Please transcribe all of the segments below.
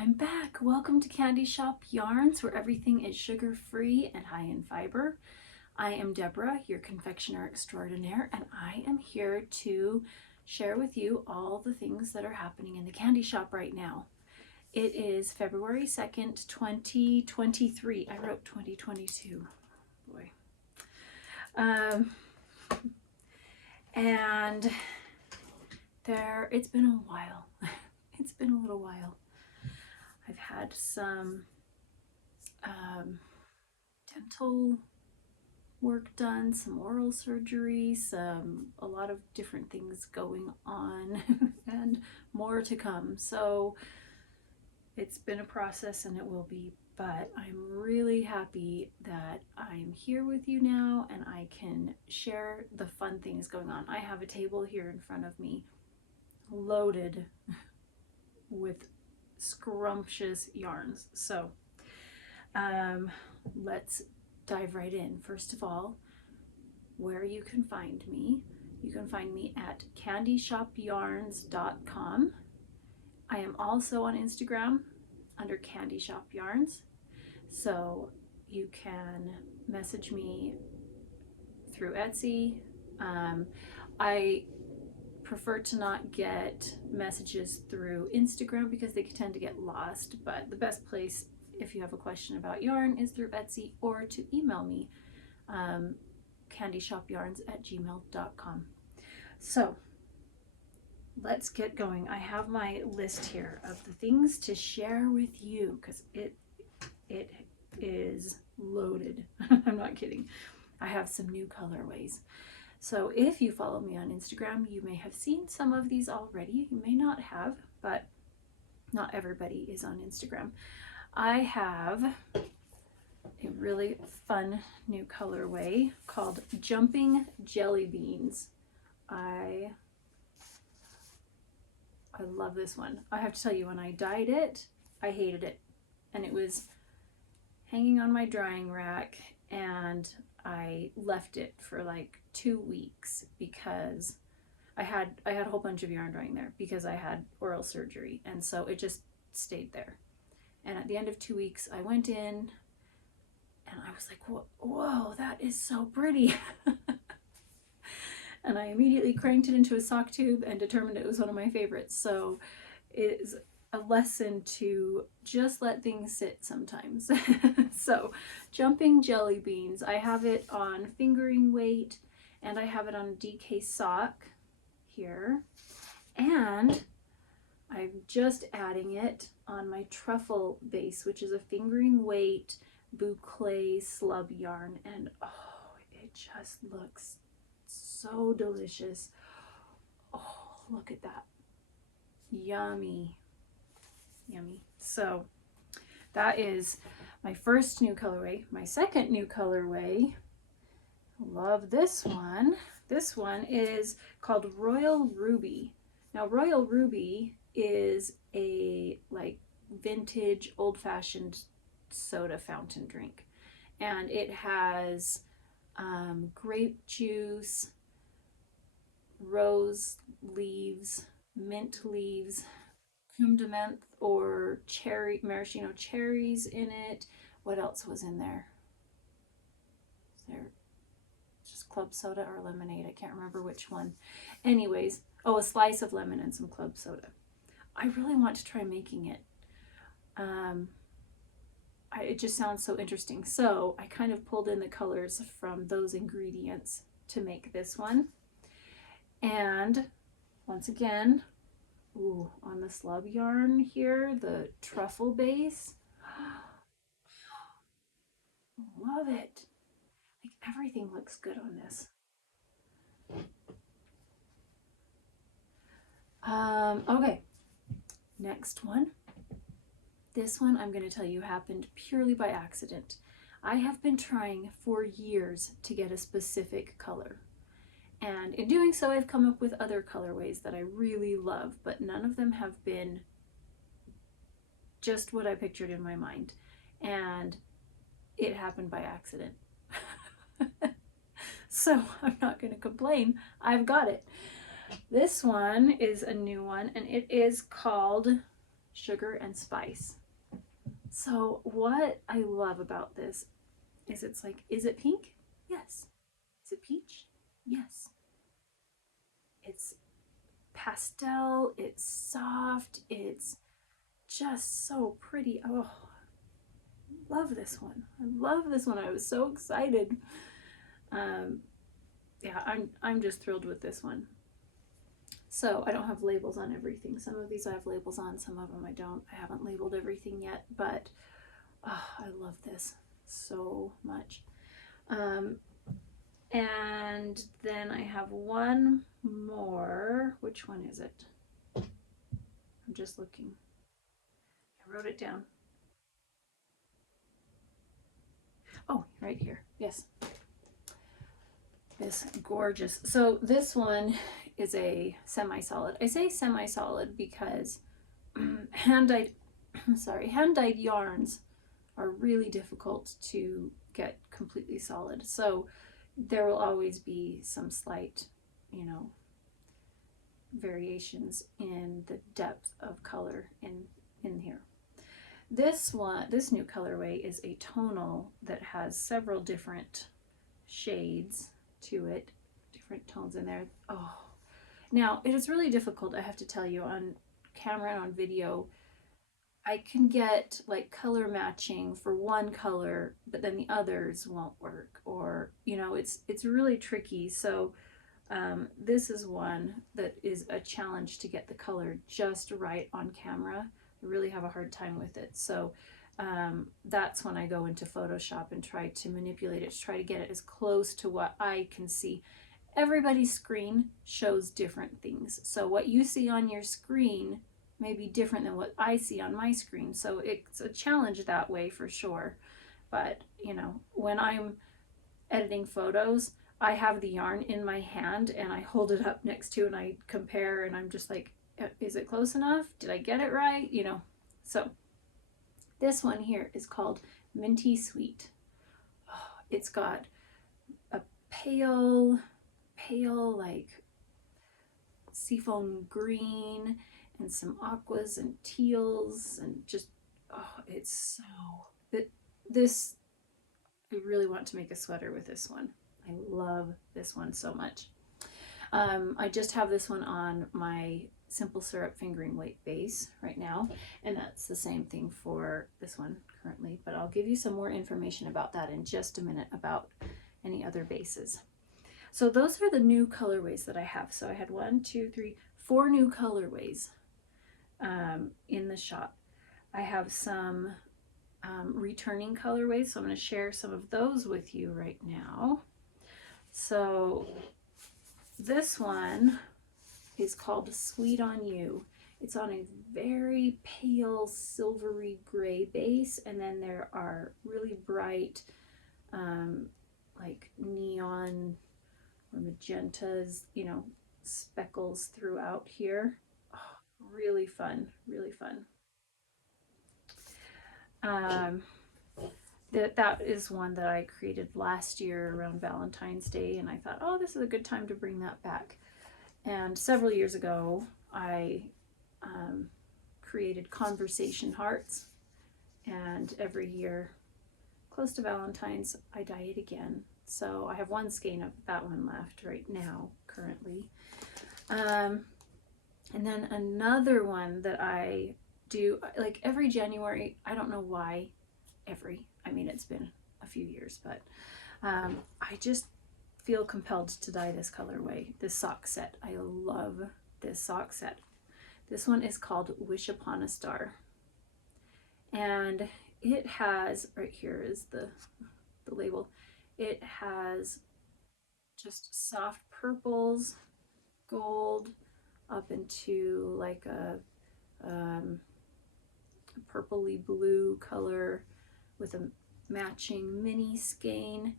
I'm back. Welcome to Candy Shop Yarns, where everything is sugar-free and high in fiber. I am Deborah, your confectioner extraordinaire, and I am here to share with you all the things that are happening in the candy shop right now. It is February 2nd, 2023. I wrote 2022. Boy. And it's been a while. It's been a little while. I've had some dental work done, some oral surgery, a lot of different things going on and more to come. So it's been a process and it will be, but I'm really happy that I'm here with you now and I can share the fun things going on. I have a table here in front of me loaded with scrumptious yarns. So let's dive right in. First of all, where you can find me. You can find me at candyshopyarns.com. I am also on Instagram under Candy Shop Yarns. So you can message me through Etsy. I prefer to not get messages through Instagram because they tend to get lost, but the best place if you have a question about yarn is through Etsy or to email me, candyshopyarns@gmail.com. So let's get going. I have my list here of the things to share with you because it is loaded. I'm not kidding. I have some new colorways. So if you follow me on Instagram, you may have seen some of these already. You may not have, but not everybody is on Instagram. I have a really fun new colorway called Jumping Jelly Beans. I love this one. I have to tell you, when I dyed it, I hated it. And it was hanging on my drying rack and I left it for like 2 weeks because I had a whole bunch of yarn drying there because I had oral surgery, and so it just stayed there. And at the end of 2 weeks I went in and I was like, whoa, that is so pretty. And I immediately cranked it into a sock tube and determined it was one of my favorites. So it is a lesson to just let things sit sometimes. So Jumping Jelly Beans, I have it on fingering weight and I have it on a DK sock here, and I'm just adding it on my truffle base, which is a fingering weight boucle slub yarn, and oh, it just looks so delicious. Oh, look at that. Yummy. Yummy. So that is my first new colorway. My second new colorway, love this one. This one is called Royal Ruby. Now Royal Ruby is a like vintage old-fashioned soda fountain drink, and it has grape juice, rose leaves, mint leaves, creme de menthe or maraschino cherries in it. What else was in there? Is there just club soda or lemonade? I can't remember which one. Anyways, oh, a slice of lemon and some club soda. I really want to try making it. It just sounds so interesting. So I kind of pulled in the colors from those ingredients to make this one. And once again, ooh, on the slub yarn here, the truffle base. Love it. Like everything looks good on this. Okay, next one. This one I'm going to tell you happened purely by accident. I have been trying for years to get a specific color. And in doing so, I've come up with other colorways that I really love, but none of them have been just what I pictured in my mind. And it happened by accident. So I'm not going to complain. I've got it. This one is a new one, and it is called sugar, and spice. So what I love about this is it's like, is it pink? Yes. Is it peach? Yes. It's pastel, it's soft, it's just so pretty. Oh, love this one. I love this one. I was so excited. Um, yeah, I'm just thrilled with this one. So I don't have labels on everything. Some of these I have labels on, some of them I don't. I haven't labeled everything yet, but oh, I love this so much. And then I have one more. Which one is it? I'm just looking. I wrote it down. Oh, right here. Yes. This gorgeous. So this one is a semi-solid. I say semi-solid because hand-dyed hand-dyed yarns are really difficult to get completely solid. So there will always be some slight, you know, variations in the depth of color in here. This new colorway is a tonal that has several different shades to it, different tones in there. Oh, now it is really difficult, I have to tell you, on camera and on video. I can get like color matching for one color, but then the others won't work, or you know, it's really tricky. So this is one that is a challenge to get the color just right on camera. I really have a hard time with it. So that's when I go into Photoshop and try to manipulate it, to try to get it as close to what I can see. Everybody's screen shows different things. So what you see on your screen may be different than what I see on my screen. So it's a challenge that way for sure. But, you know, when I'm editing photos, I have the yarn in my hand and I hold it up next to and I compare and I'm just like, is it close enough? Did I get it right? You know, so this one here is called Minty Sweet. Oh, it's got a pale like seafoam green and some aquas and teals and just, oh, it's so, this, I really want to make a sweater with this one. I love this one so much. I just have this one on my simple syrup fingering weight base right now, and that's the same thing for this one currently, but I'll give you some more information about that in just a minute about any other bases. So those are the new colorways that I have. So I had 4 new colorways in the shop. I have some returning colorways, so I'm going to share some of those with you right now. So this one is called Sweet on You. It's on a very pale silvery gray base, and then there are really bright like neon or magentas, you know, speckles throughout here. Oh, really fun, really fun. That is one that I created last year around Valentine's Day, and I thought, oh, this is a good time to bring that back. And several years ago, I created conversation hearts, and every year, close to Valentine's, I dye it again. So I have one skein of that one left right now, currently. And then another one that I do, like every January, I don't know why I mean, it's been a few years, but I just feel compelled to dye this colorway, this sock set. I love this sock set. This one is called Wish Upon a Star. And it has, right here is the label, it has just soft purples, gold, up into like a purpley blue color with a matching mini skein.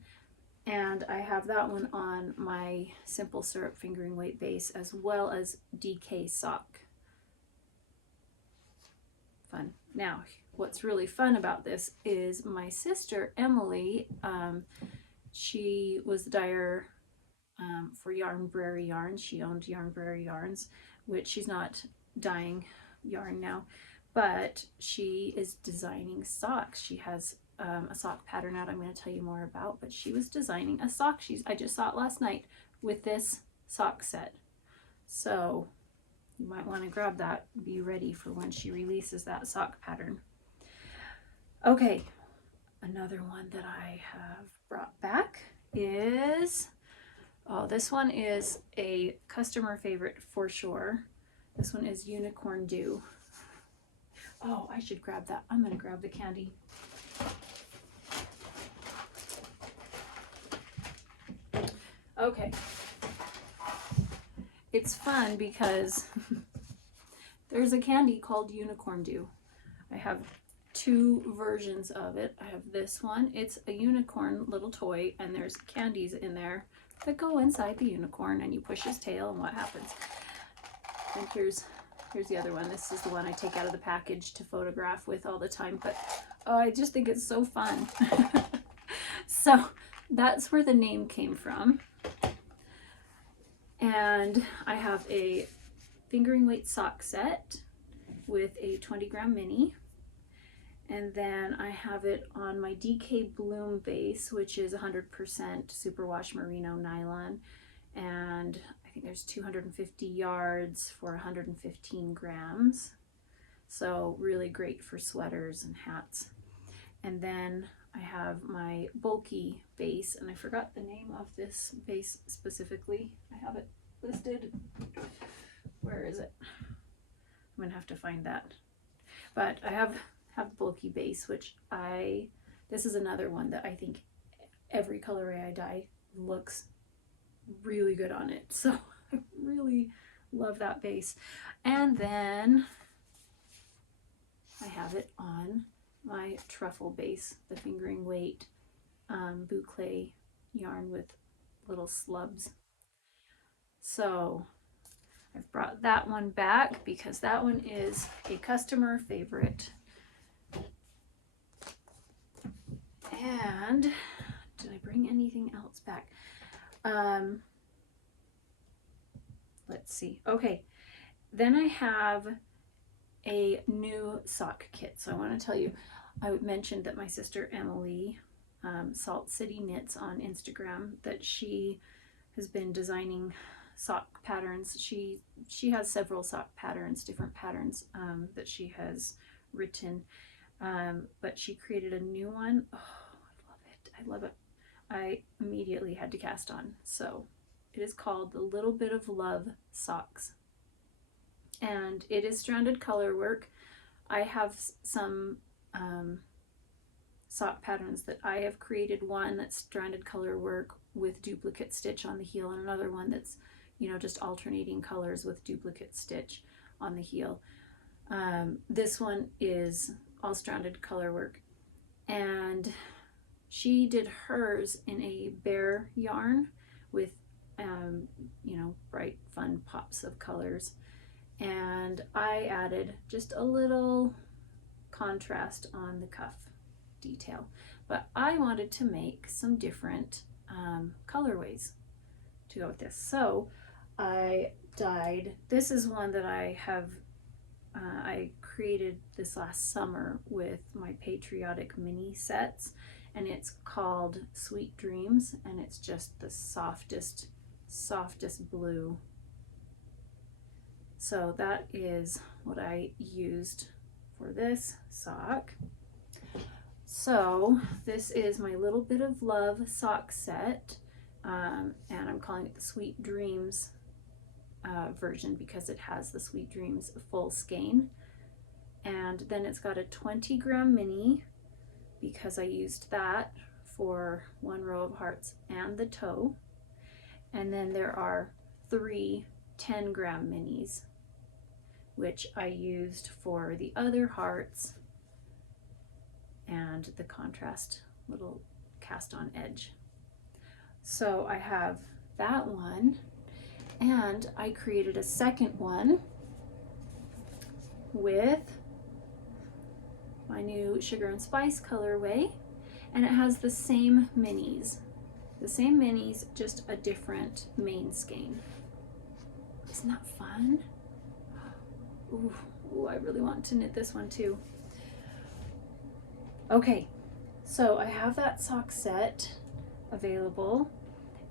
And I have that one on my simple syrup fingering weight base, as well as DK sock. Fun. Now, what's really fun about this is my sister Emily, she was the dyer for Yarnberry Yarns. She owned Yarnberry Yarns, which she's not dyeing yarn now, but she is designing socks. She has a sock pattern out I'm going to tell you more about, but she was designing a sock. I just saw it last night with this sock set. So you might want to grab that, be ready for when she releases that sock pattern. Okay, another one that I have brought back is, oh, this one is a customer favorite for sure. This one is Unicorn Dew. Oh, I should grab that. I'm going to grab the candy. Okay. It's fun because there's a candy called Unicorn Dew. I have two versions of it. I have this one. It's a unicorn little toy, and there's candies in there that go inside the unicorn, and you push his tail and what happens. And here's the other one. This is the one I take out of the package to photograph with all the time, but oh, I just think it's so fun. So that's where the name came from. And I have a fingering weight sock set with a 20-gram mini. And then I have it on my DK Bloom base, which is 100% superwash merino nylon. And I think there's 250 yards for 115 grams. So really great for sweaters and hats. And then I have my bulky base, and I forgot the name of this base specifically. I have it listed. Where is it? I'm gonna have to find that. But I have the bulky base, which this is another one that I think every colorway I dye looks really good on it. So I really love that base. And then I have it on my truffle base, the fingering weight boucle yarn with little slubs. So I've brought that one back because that one is a customer favorite. And did I bring anything else back? Let's see. Okay, then I have a new sock kit. So I want to tell you, I mentioned that my sister Emily, Salt City Knits on Instagram, that she has been designing sock patterns. She has several sock patterns, different patterns that she has written, but she created a new one. Oh, I love it. I love it. I immediately had to cast on. So it is called the Little Bit of Love Socks. And it is stranded color work. I have some sock patterns that I have created. One that's stranded color work with duplicate stitch on the heel, and another one that's, just alternating colors with duplicate stitch on the heel. This one is all stranded color work, and she did hers in a bear yarn with bright fun pops of colors. And I added just a little contrast on the cuff detail. But I wanted to make some different colorways to go with this. So I dyed, this is one that I created this last summer with my patriotic mini sets, and it's called Sweet Dreams, and it's just the softest blue. So that is what I used for this sock. So this is my Little Bit of Love sock set, and I'm calling it the Sweet Dreams version because it has the Sweet Dreams full skein. And then it's got a 20-gram mini because I used that for one row of hearts and the toe. And then there are 3 10-gram minis, which I used for the other hearts and the contrast little cast on edge. So I have that one, and I created a second one with my new Sugar and Spice colorway, and it has the same minis, just a different main skein. Isn't that fun? Ooh, I really want to knit this one too. Okay, so I have that sock set available,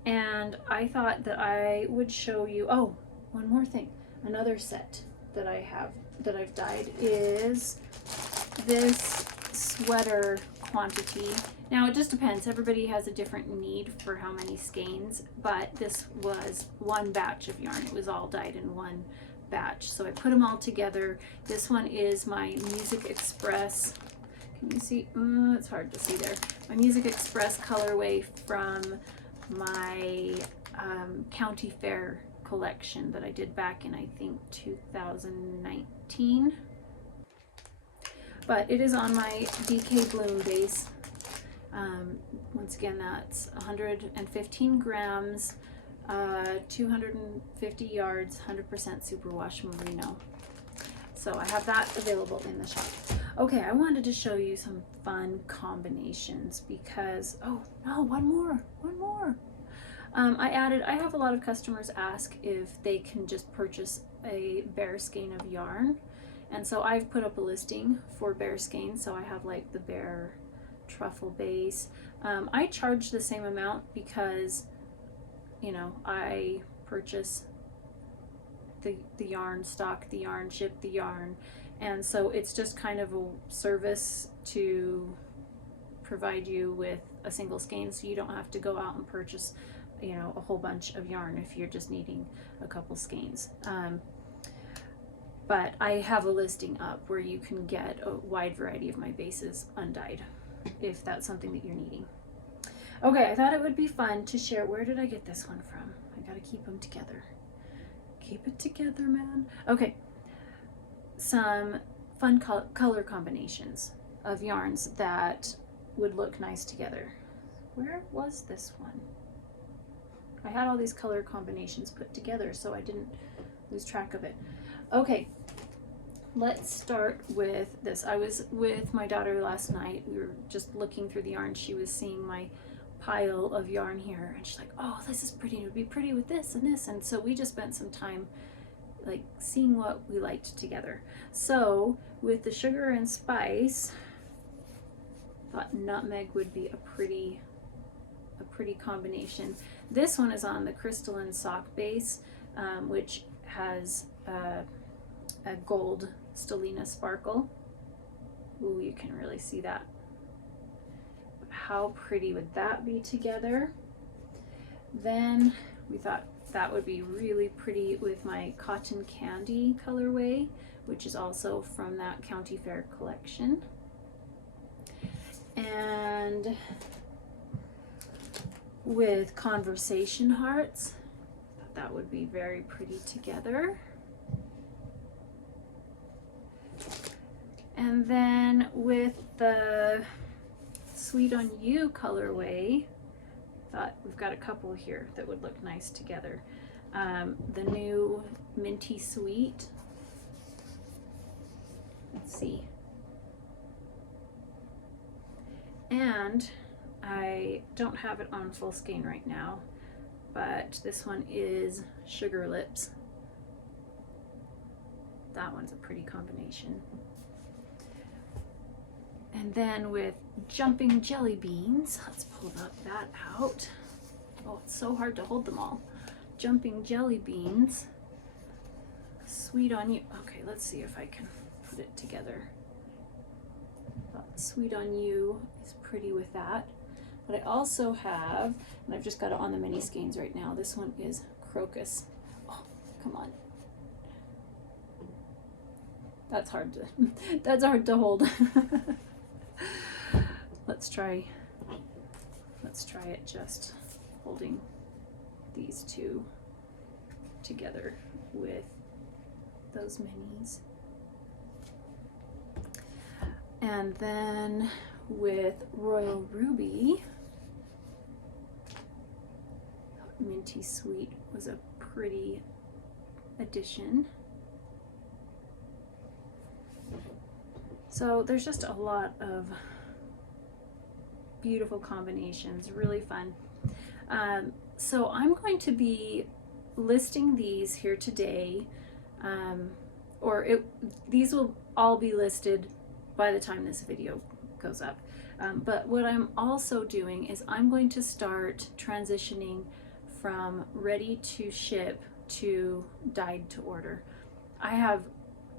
and I thought that I would show you, oh, one more thing. Another set that I have that I've dyed is this sweater quantity. Now it just depends, everybody has a different need for how many skeins, but this was one batch of yarn. It was all dyed in one batch, so I put them all together. This one is my Music Express. Can you see? It's hard to see there. My Music Express colorway from my County Fair collection that I did back in, I think, 2019. But it is on my DK Bloom base. Once again, that's 115 grams, 250 yards, 100% superwash merino. So I have that available in the shop. Okay, I wanted to show you some fun combinations because, oh no, one more. I have a lot of customers ask if they can just purchase a bare skein of yarn. And so I've put up a listing for bare skeins. So I have like the bare truffle base. I charge the same amount because, you know, I purchase the yarn, stock the yarn, ship the yarn. And so it's just kind of a service to provide you with a single skein, so you don't have to go out and purchase, you know, a whole bunch of yarn if you're just needing a couple skeins. But I have a listing up where you can get a wide variety of my bases undyed if that's something that you're needing. Okay, I thought it would be fun to share. Where did I get this one from? I gotta keep them together. Keep it together, man. Okay, some fun color combinations of yarns that would look nice together. Where was this one? I had all these color combinations put together so I didn't lose track of it. Okay, let's start with this. I was with my daughter last night. We were just looking through the yarn. She was seeing my pile of yarn here and she's like, oh, this is pretty. It would be pretty with this and this. And so we just spent some time like seeing what we liked together. So with the sugar and spice, I thought nutmeg would be a pretty combination. This one is on the crystalline sock base, which has a gold stellina sparkle. Ooh, you can really see that. How pretty would that be together? Then we thought that would be really pretty with my cotton candy colorway, which is also from that County Fair collection. And with conversation hearts, that would be very pretty together. And then with the Sweet on You colorway, thought we've got a couple here that would look nice together. The new Minty Sweet. Let's see. And I don't have it on full skein right now, but this one is Sugar Lips. That one's a pretty combination. And then with Jumping Jelly Beans, let's pull that out. Oh, it's so hard to hold them all. Jumping Jelly Beans, Sweet on You. Okay, let's see if I can put it together. Sweet on You is pretty with that. But I also have, and I've just got it on the mini skeins right now, this one is Crocus. Oh, come on. That's hard to hold. Let's try it just holding these two together with those minis. And then with Royal Ruby, Minty Sweet was a pretty addition. So there's just a lot of beautiful combinations, really fun. So I'm going to be listing these here today these will all be listed by the time this video goes up. But what I'm also doing is I'm going to start transitioning from ready to ship to dyed to order. I have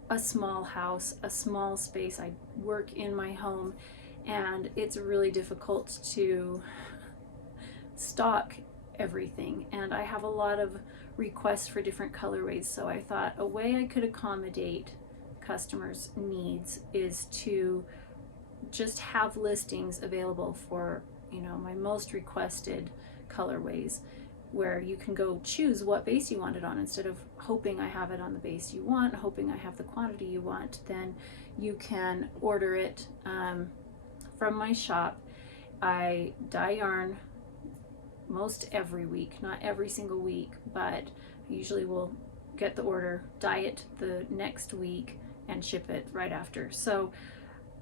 a small house, a small space. I work in my home, and it's really difficult to stock everything, and I have a lot of requests for different colorways. So I thought a way I could accommodate customers' needs is to just have listings available for, my most requested colorways, where you can go choose what base you want it on. Instead of hoping I have it on the base you want, hoping I have the quantity you want, then you can order it from my shop. I dye yarn most every week, not every single week, but I usually will get the order, dye it the next week, and ship it right after. So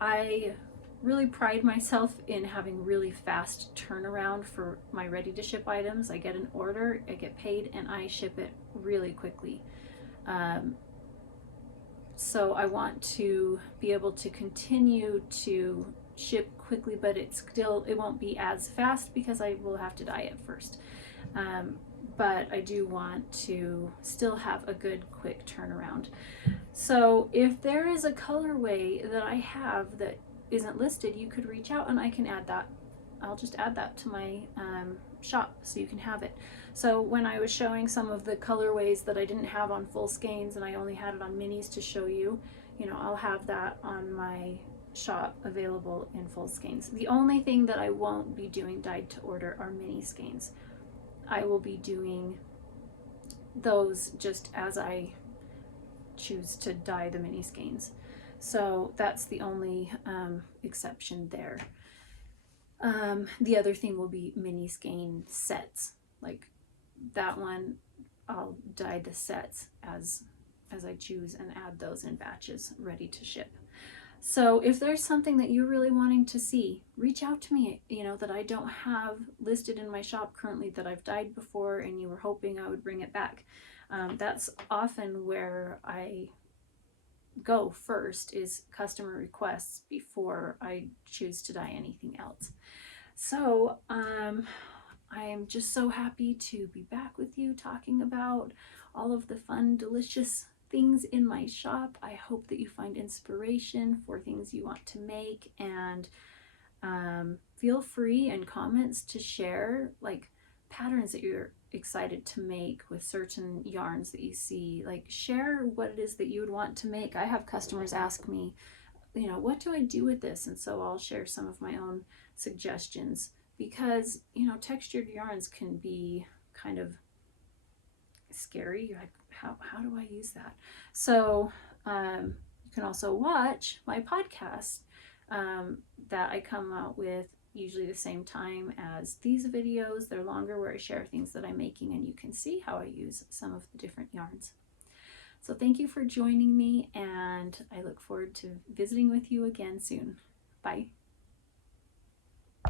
I really pride myself in having really fast turnaround for my ready to ship items. I get an order, I get paid, and I ship it really quickly. So I want to be able to continue to ship quickly, but it won't be as fast because I will have to dye it first. But I do want to still have a good quick turnaround. So if there is a colorway that I have that isn't listed, you could reach out and I can add that. I'll just add that to my shop so you can have it. So when I was showing some of the colorways that I didn't have on full skeins and I only had it on minis to show you, I'll have that on my shop available in full skeins. The only thing that I won't be doing dyed to order are mini skeins. I will be doing those just as I choose to dye the mini skeins. So that's the only exception there. The other thing will be mini skein sets. Like that one, I'll dye the sets as I choose and add those in batches ready to ship. So if there's something that you're really wanting to see, reach out to me, that I don't have listed in my shop currently, that I've dyed before and you were hoping I would bring it back. That's often where I go first, is customer requests before I choose to dye anything else. So I am just so happy to be back with you talking about all of the fun, delicious things in my shop. I hope that you find inspiration for things you want to make, and feel free in comments to share like patterns that you're excited to make with certain yarns that you see. Like, share what it is that you would want to make. I have customers ask me, what do I do with this? And so I'll share some of my own suggestions, because textured yarns can be kind of scary. You're like, how do I use that? So you can also watch my podcast that I come out with usually the same time as these videos. They're longer, where I share things that I'm making, and you can see how I use some of the different yarns. So thank you for joining me, and I look forward to visiting with you again soon. Bye.